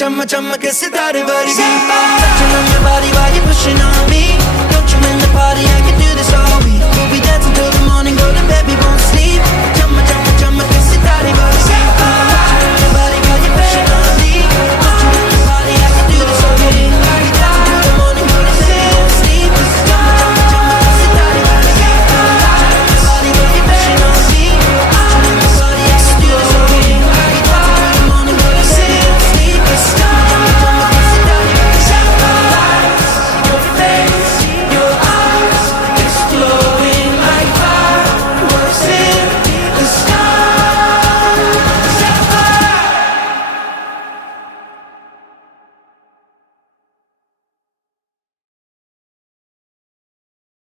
चम के सितारे वर्गी Touching on your body while you're pushing on me Don't you in the party